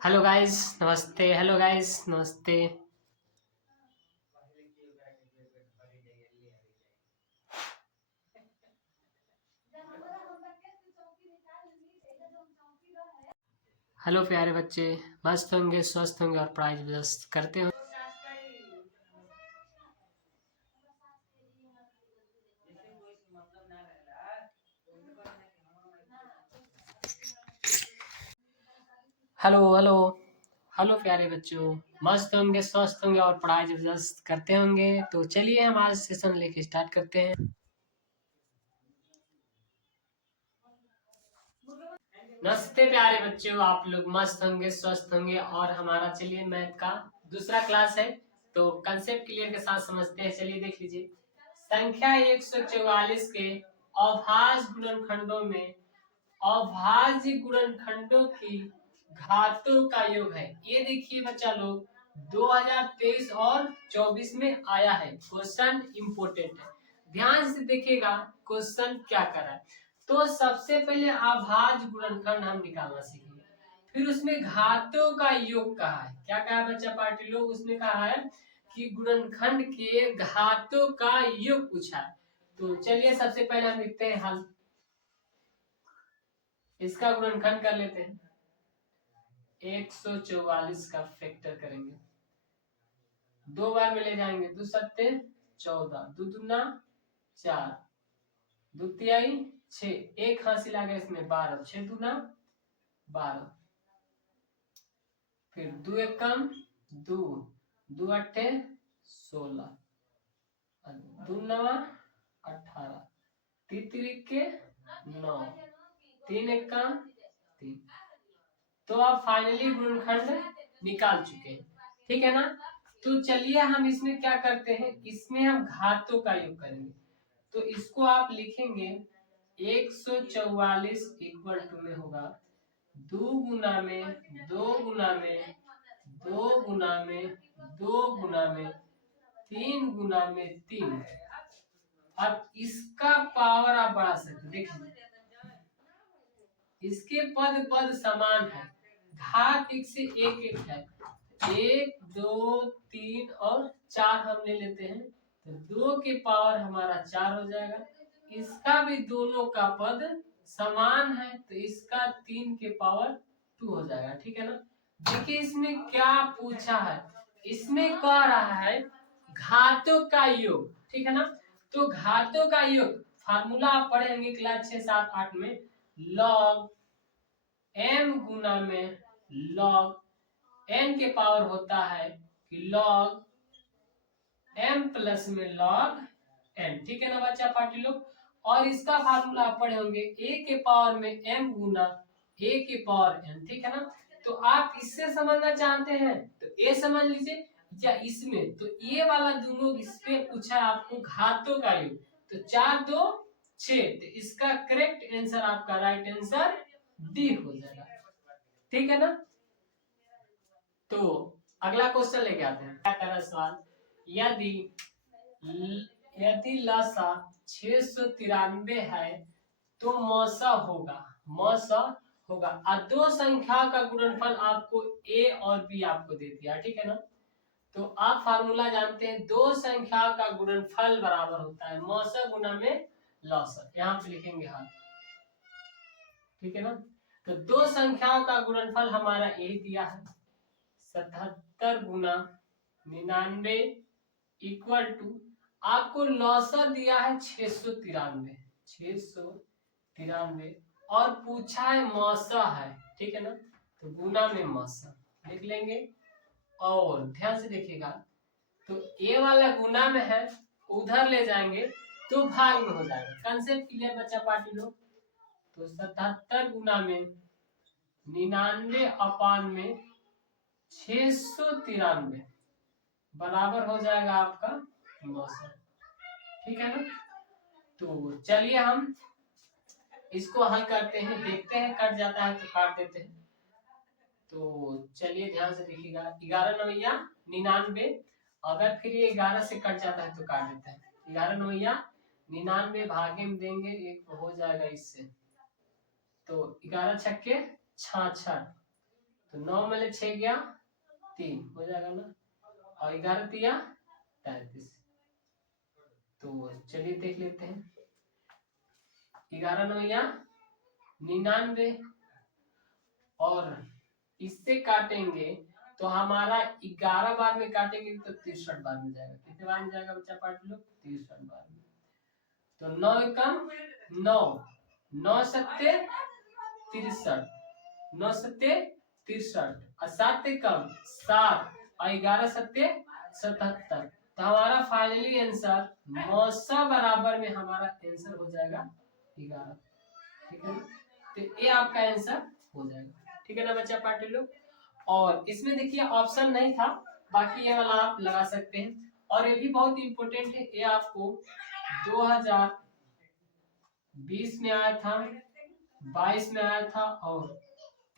Hello guys नमस्ते। Hello guys नमस्ते। Hello प्यारे बच्चे, मस्त होंगे, स्वस्थ होंगे और पढ़ाई व्यस्त करते हो। हेलो हेलो हेलो प्यारे बच्चों, मस्त होंगे, स्वस्थ होंगे और पढ़ाई जबरदस्त करते होंगे। तो चलिए हम आज सेशन लेके स्टार्ट करते हैं। नमस्ते प्यारे बच्चों, आप लोग मस्त होंगे, स्वस्थ होंगे और हमारा चलिए मैथ का दूसरा क्लास है। तो कंसेप्ट क्लियर के साथ समझते हैं। चलिए देख लीजिए, संख्या 144 के अभाज्य गुणनखंडों में अभाज्य गुणनखंडों की घातों का योग है। ये देखिए बच्चा लोग, 2023 और 24 में आया है। क्वेश्चन इंपोर्टेंट है, ध्यान से देखिएगा क्वेश्चन क्या कर रहा है। तो सबसे पहले अभाज्य गुणनखंड हम निकालना सीखेंगे, फिर उसमें घातों का योग कहा है। क्या कहा बच्चा पार्टी लोग, उसमें कहा है कि गुणनखंड के घातों का योग पूछा है। तो चलिए सबसे पहले हम लिखते हैं हल। इसका गुणनखंड कर लेते हैं। 144 का फैक्टर करेंगे, दो बार में ले जाएंगे, दो सत्ते 14, दो दूना 4, दो तिहाई 6, एक हासिल आ गया इसमें 12, 6 दूना 12, फिर दो एक कम 2, दो अट्ठे 16, दो नवा 18, तीन के 9, तीन एक कम 3। तो आप फाइनली गुणनखंड निकाल चुके हैं, ठीक है ना। तो चलिए हम इसमें क्या करते हैं, इसमें हम घातों का योग करेंगे। तो इसको आप लिखेंगे 144 इक्वल टू में होगा 2 गुना में 2 गुना में 2 गुना में 2 गुना में 3 गुना में 3। अब इसका पावर आप बढ़ा सकते, देखिए इसके पद पद समान है, घात एक से एक एक है। 1 2 3 और 4 हम ले लेते हैं, तो 2 के पावर हमारा 4 हो जाएगा। इसका भी दोनों का पद समान है, तो इसका 3 के पावर 2 हो जाएगा, ठीक है ना। देखिए इसमें क्या पूछा है, इसमें कह रहा है घातों का योग, ठीक है ना। तो घातों का योग फार्मूला आप पढ़ेंगे क्लास 6 7 8 में, लॉग m गुना में लॉग n के पावर होता है कि लॉग m प्लस में लॉग n, ठीक है ना बच्चा पार्टी लोग। और इसका फार्मूला आप पढ़े होंगे a के पावर में m गुना a के पावर n, ठीक है ना। तो आप इससे समझना चाहते हैं तो a समझ लीजिए, या इसमें तो ये वाला दोनों इसमें पूछा है आपको घातों का योग। तो 4 2 6, तो इसका करेक्ट आंसर आपका राइट आंसर डी हो जाएगा, ठीक है ना। तो अगला क्वेश्चन लेके आते हैं। क्या कर रहा सवाल, यदि यदि लसा 693 है तो मौसा होगा, मौसा होगा। और दो संख्या का गुणनफल आपको a और b आपको दे दिया, ठीक है ना। तो आप फार्मूला जानते हैं, दो संख्या का गुणनफल बराबर होता है मौसा गुना में लौसा। यहाँ पे लिखेंगे हाथ, ठीक है ना। तो दो संख्याओं का गुणनफल हमारा ए दिया है 77 गुना 99 इक्वल टू, आपको लौसा दिया है 693, 693 और पूछा है मौसा है, ठीक है ना। तो गुना में मौसा लिख लेंगे और ध्यान से देखिएगा, तो ए वाला गुना में है, उधर ले जाएंगे तो भाग में हो जाएगा। कंसेप्ट क्लियर बच्चा पार्टी लोग। तो 77 गुना में 99 अपान में 693 बराबर हो जाएगा आपका 900, ठीक है ना। तो चलिए हम इसको हल करते हैं, देखते हैं कट जाता है तो काट देते हैं। तो चलिए ध्यान से देखिएगा, 11 नवैया 99, अगर फिर ये 11 से कट जाता है तो काट देते हैं। 11 नवैया 99 भागे में देंगे एक तो हो जाएगा इससे, तो 11 छक्के 66, तो 9 में 6 गया 3 हो जाएगा ना, और 11 दिया 33। तो चलिए देख लेते हैं। 11 9 99, और इससे काटेंगे तो हमारा 11 बार में काटेंगे तो 63 बार में जाएगा। कितने बार में जाएगा बच्चा पार्ट लोग? 63 बार में। तो 9 एकम 9, 9 सत्ते 63, 9 सत्ते 63, और 7 एकम 7, और 11 सत्ते 77। तो हमारा फाइनली आंसर 900 बराबर में हमारा आंसर हो जाएगा 11। ठीक है ना, तो ये आपका आंसर हो जाएगा। ठीक है ना बच्चा पार्टी लोग। और इसमें देखिए ऑप्शन नहीं था, बाकी ये वाला आप लगा सकते हैं। और ये भी बहुत इंपॉर्टेंट है, ये आपको 2020 में आया था, 22 में आया था, और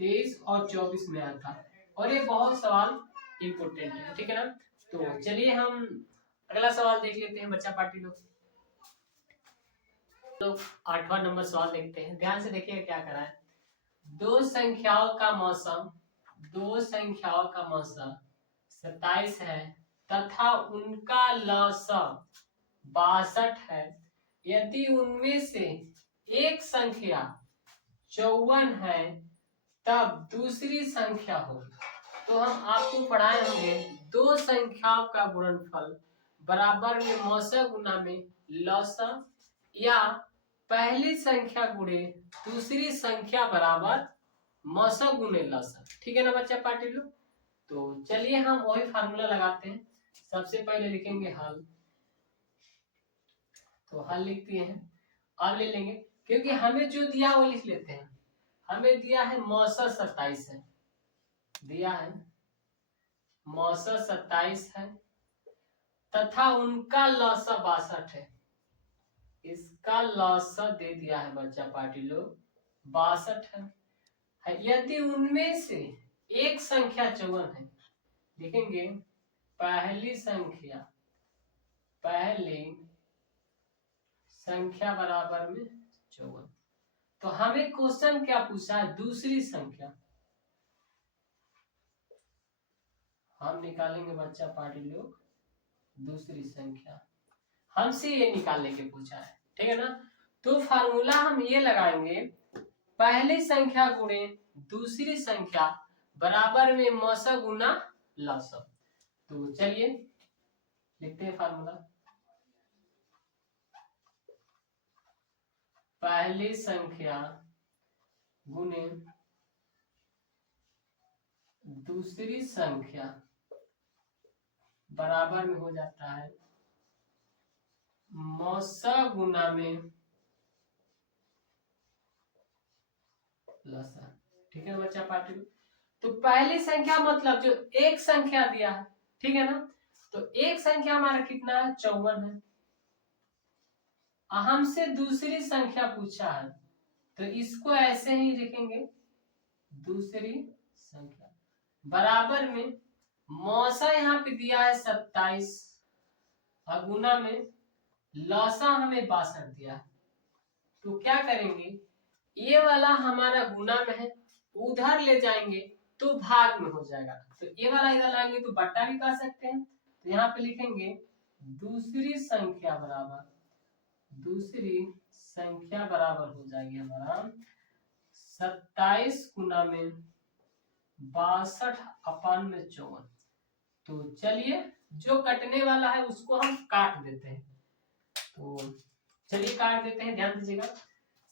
23 और 24 में आया था, और ये बहुत सवाल इंपॉर्टेंट है। ठीक है ना, तो चलिए हम अगला सवाल देख लेते हैं बच्चा पार्टी लोग। 8वां नंबर सवाल देखते हैं, ध्यान से देखिए क्या करा है। दो संख्याओं का मौसम 27 है तथा उनका लसम 62 है। यदि उनमें से एक संख्या 54 है तब दूसरी संख्या हो। तो हम आपको पढ़ाए होंगे दो संख्याओं का गुणनफल बराबर में मौसा गुना में लसम, या पहली संख्या गुणे दूसरी संख्या बराबर मौसा गुणे लसम। ठीक है ना बच्चा पार्टी लोग। तो चलिए हम वही फार्मूला लगाते हैं। सबसे पहले लिखेंगे हल, तो हल लिखते हैं, अब ले लेंगे क्योंकि हमें जो दिया वो लिख लेते हैं। हमें दिया है मौसा 27 है, दिया है मौसा 27 है तथा उनका लौसा 62 है। इसका लौसा दे दिया है बच्चा पार्टी लोग 62 है। यदि उनमें से एक संख्या 54 है, लिखेंगे पहली संख्या बराबर में 54। तो हमें क्वेश्चन क्या पूछा है? दूसरी संख्या। हम निकालेंगे बच्चा पार्टी लोग दूसरी संख्या, हमसे ये निकालने के पूछा है। ठीक है ना, तो फार्मूला हम ये लगाएंगे, पहली संख्या गुणे दूसरी संख्या बराबर में मौसा गुना लसम। तो चलिए लिखते हैं फार्मूला। पहली संख्या गुणे दूसरी संख्या बराबर में हो जाता है मौसा गुना में लसा। ठीक है बच्चा पार्टी। तो पहली संख्या मतलब जो एक संख्या दिया है, ठीक है ना, तो एक संख्या हमारा कितना है? 54 है। हमसे दूसरी संख्या पूछा है तो इसको ऐसे ही लिखेंगे, दूसरी संख्या बराबर में मौसा यहाँ पे दिया है 27, गुना में लौसा हमें 62 दिया है। तो क्या करेंगे, ये वाला हमारा गुना में है, उधर ले जाएंगे तो भाग में हो जाएगा। तो ये वाला इधर लाएंगे तो बट्टा भी कर सकते हैं। तो यहाँ पे लिखेंगे दूसरी संख्या बराबर हो जाएगी हमारा 27 गुना में 62 अपन में 54। तो चलिए जो कटने वाला है उसको हम काट देते हैं। तो चलिए काट देते हैं, ध्यान दीजिएगा।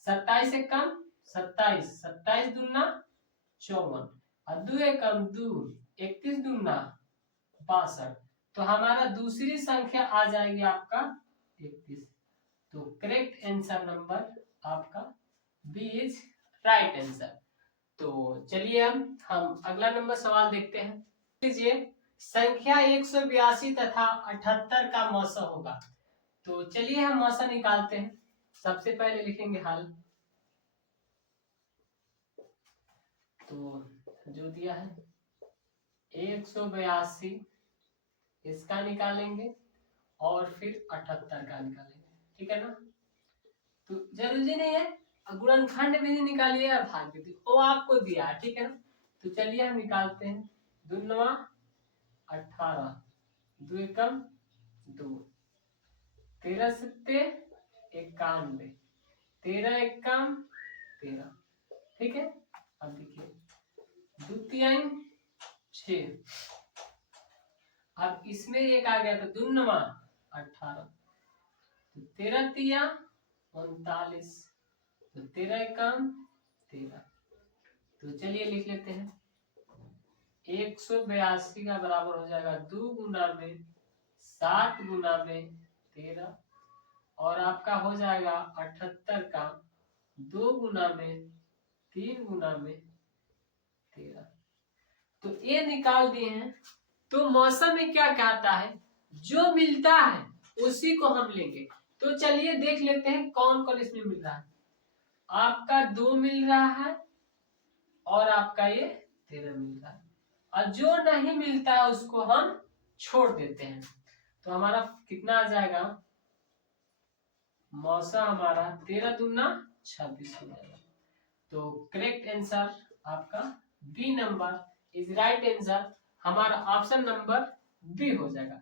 27 से कम 27, 27 दूना 54, और 2 एकम 2, 31 दूना 62। तो हमारा दूसरी संख्या आ जाएगी आपका 31। तो करेक्ट आंसर नंबर आपका बी इज राइट आंसर। तो चलिए हम अगला नंबर सवाल देखते हैं। लीजिए संख्या 182 तथा 78 का मौसा होगा। तो चलिए हम मौसा निकालते हैं। सबसे पहले लिखेंगे हल, तो जो दिया है 182 इसका निकालेंगे और फिर 78 का निकालेंगे। ठीक है ना, तो जरूरी नहीं है गुणनखंड भी नहीं निकालिए और भाग भी, वो आपको दिया है। ठीक है ना, तो चलिए हम निकालते हैं। 2 9 18, 2 एकम 2, 13 सत्ते 91, 13 एकम 13। ठीक है, अब देखिए 2 3 6, अब इसमें एक आ गया था 2 9 18, तो 13 तिया 39, तो 13 एकम 13। तो चलिए लिख लेते हैं 182 का बराबर हो जाएगा 2 गुना में 7 गुना में 13, और आपका हो जाएगा 78 का 2 गुना में 3 गुना में 13। तो ये निकाल दिए हैं। तो मौसम में क्या कहता है, जो मिलता है उसी को हम लेंगे। तो चलिए देख लेते हैं कौन कौन इसमें मिल रहा है। आपका 2 मिल रहा है और आपका ये 13 मिल रहा है, और जो नहीं मिलता है उसको हम छोड़ देते हैं। तो हमारा कितना आ जाएगा, मौसम हमारा 13 दूना 26 हो जाएगा। तो करेक्ट आंसर आपका B number is right answer, हमारा ऑप्शन नंबर बी हो जाएगा।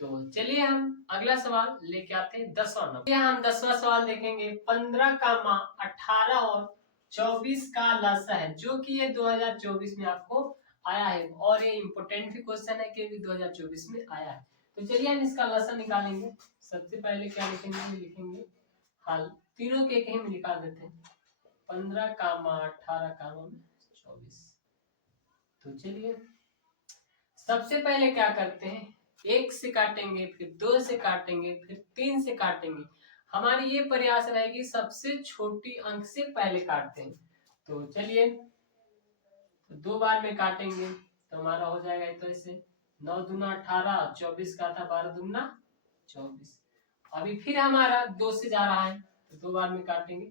तो चलिए हम अगला सवाल लेके आते हैं 10वां नंबर। हम 10वां सवाल देखेंगे। 15 का माँ 18 और 24 का लसा है, जो कि ये 2024 में आपको आया है, और ये इम्पोर्टेंट भी क्वेश्चन है क्योंकि 2024 में आया है। तो चलिए हम इसका लसा निकालेंगे। सबसे पहले क्या लिखेंगे, लिखेंगे हल, तीनों के एक ही में निकाल देते हैं। 15 का माँ 18 का माँ 24। तो चलिए सबसे पहले क्या करते हैं, 1 से काटेंगे, फिर 2 से काटेंगे, फिर 3 से काटेंगे। हमारी ये प्रयास रहेगी सबसे छोटी अंक से पहले काटते हैं। तो चलिए तो 2 बार में काटेंगे तो हमारा हो जाएगा तो ऐसे 9 दूना 18, 24 का था 12 दूना 24। अभी फिर हमारा 2 से जा रहा है तो 2 बार में काटेंगे।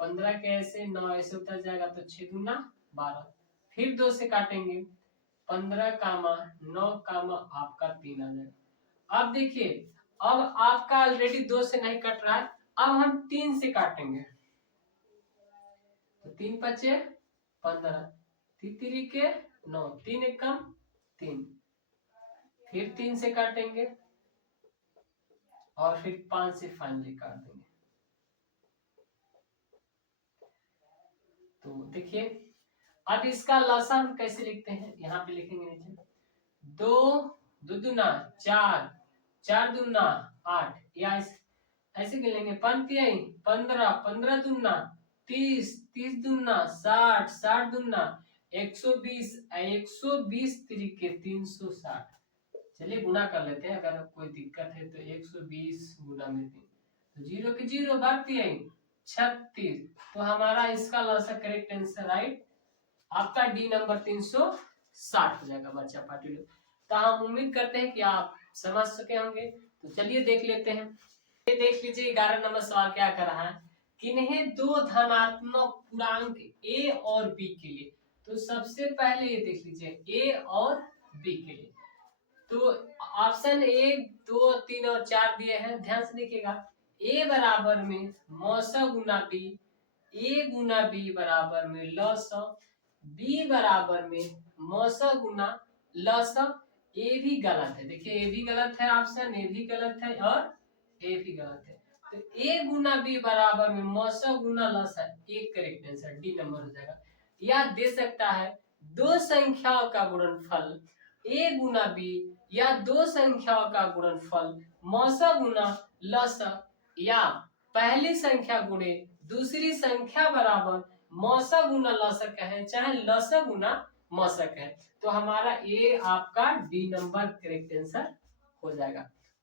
15 के ऐसे 9 ऐसे उतर जाएगा तो 6 दूना 12, फिर 2 से काटेंगे। 15 कामा 9 कामा आपका 3 आ जाएगा। अब देखिए अब आपका ऑलरेडी 2 से नहीं कट रहा है, अब हम 3 से काटेंगे। तो 3 बचे 15, 3 के 9, 3 एकम 3, फिर 3 से काटेंगे और फिर 5 से फाइनली काट देंगे। तो देखिए अब इसका लसा हम कैसे लिखते हैं, यहाँ पे लिखेंगे नीचे 2 दूना 4, 4 दूना 8, या ऐसे कर लेंगे। 15, 15 दूना 30, 30 दूना 60, 60 दूना 120, 120 तरीके 360। चलिए गुना कर लेते हैं, अगर कोई दिक्कत है तो 120 गुना में 3, तो 0 के 0 भागती है 36। तो हमारा इसका लसा करेक्ट आंसर राइट आपका डी नंबर 360 हो जाएगा बच्चा पार्टी लोग। तो हम उम्मीद करते हैं कि आप समझ सके होंगे। तो चलिए देख लेते हैं। ये देख लीजिए 11 नंबर सवाल क्या कर रहा है, किन्हें 2 धनात्मक पूर्णांक ए और बी के लिए। तो सबसे पहले ये देख लीजिए ए और बी के लिए। तो ऑप्शन 1 2 3 और 4 दिए हैं, ध्यान से देखिएगा। ए बराबर में मौसा गुना बी, ए गुना बी बराबर में लसा, बी बराबर में मौसा गुना लसा। ए भी गलत है, देखिए ए भी गलत है, ऑप्शन ए भी गलत है और ए भी गलत है। तो ए गुना बी बराबर में मौसा गुना लसा, एक करेक्ट आंसर डी नंबर हो जाएगा। या दे सकता है 2 संख्याओं का गुणनफल ए गुना बी, या 2 संख्याओं का गुणनफल मौसा गुना लसा, या पहली संख्या गुणे दूसरी संख्या बराबर मौसा गुना लसा कहें चाहे लसा गुना मौसा कहें। तो हमारा ये आपका डी नंबर करेक्ट आंसर हो जाएगा।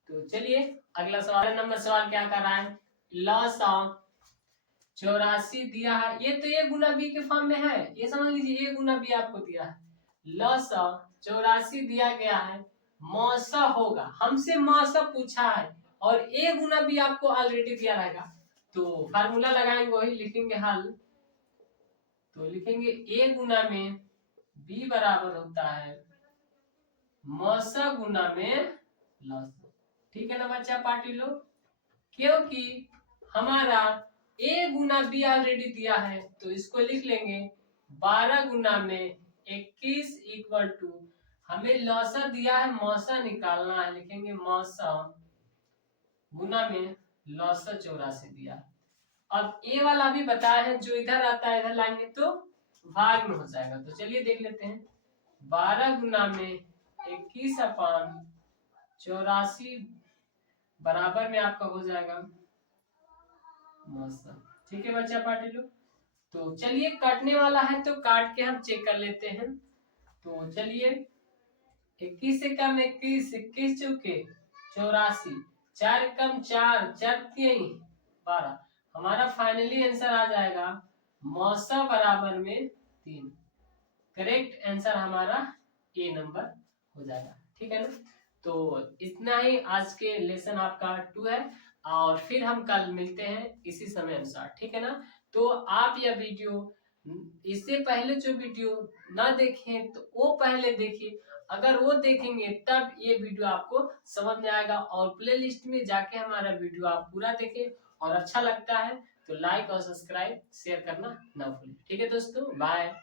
तो चलिए अगला सवाल नंबर सवाल क्या कर रहा है, लसा 84 दिया है, ये तो ए गुना बी के फॉर्म में है, ये समझ लीजिए ए गुना बी आपको दिया है। लसा 84 दिया गया है, मौसा होगा, हमसे मौसा पूछा है और ए गुना बी आपको ऑलरेडी दिया रहेगा। तो फार्मूला लगाएंगे वही लिखेंगे हल। तो लिखेंगे ए गुना में बी बराबर होता है मौसा गुना में लसा। ठीक है ना बच्चा पार्टी लोग, क्योंकि हमारा ए गुना बी ऑलरेडी दिया है तो इसको लिख लेंगे 12 गुना में 21 इक्वल टू, हमें लौसा दिया है मौसा निकालना है, लिखेंगे मौसा गुना में लौसा 84 दिया है। अब ए वाला भी बताया है, जो इधर आता है इधर लाएंगे तो भाग में हो जाएगा। तो चलिए देख लेते हैं, 12 गुना में 21/84 बराबर में आपका हो जाएगा मौसम। ठीक है बच्चा पार्टी लोग, तो चलिए काटने वाला है तो काट के हम चेक कर लेते हैं। तो चलिए 21 से कम 21, 21 चौके 84, 4 कम 4, 4 12, हमारा फाइनली आंसर आ जाएगा मौसा बराबर में 3। करेक्ट आंसर हमारा ए नंबर हो जाएगा। ठीक है ना, तो इतना ही आज के लेसन आपका 2 है, और फिर हम कल मिलते हैं इसी समय अनुसार। ठीक है ना, तो आप यह वीडियो इससे पहले जो वीडियो ना देखें तो वो पहले देखिए, अगर वो देखेंगे तब ये वीडियो आपको समझ में आएगा, और प्ले लिस्ट में जाके हमारा वीडियो आप पूरा देखें, और अच्छा लगता है तो लाइक और सब्सक्राइब शेयर करना ना भूलें। ठीक है दोस्तों, बाय।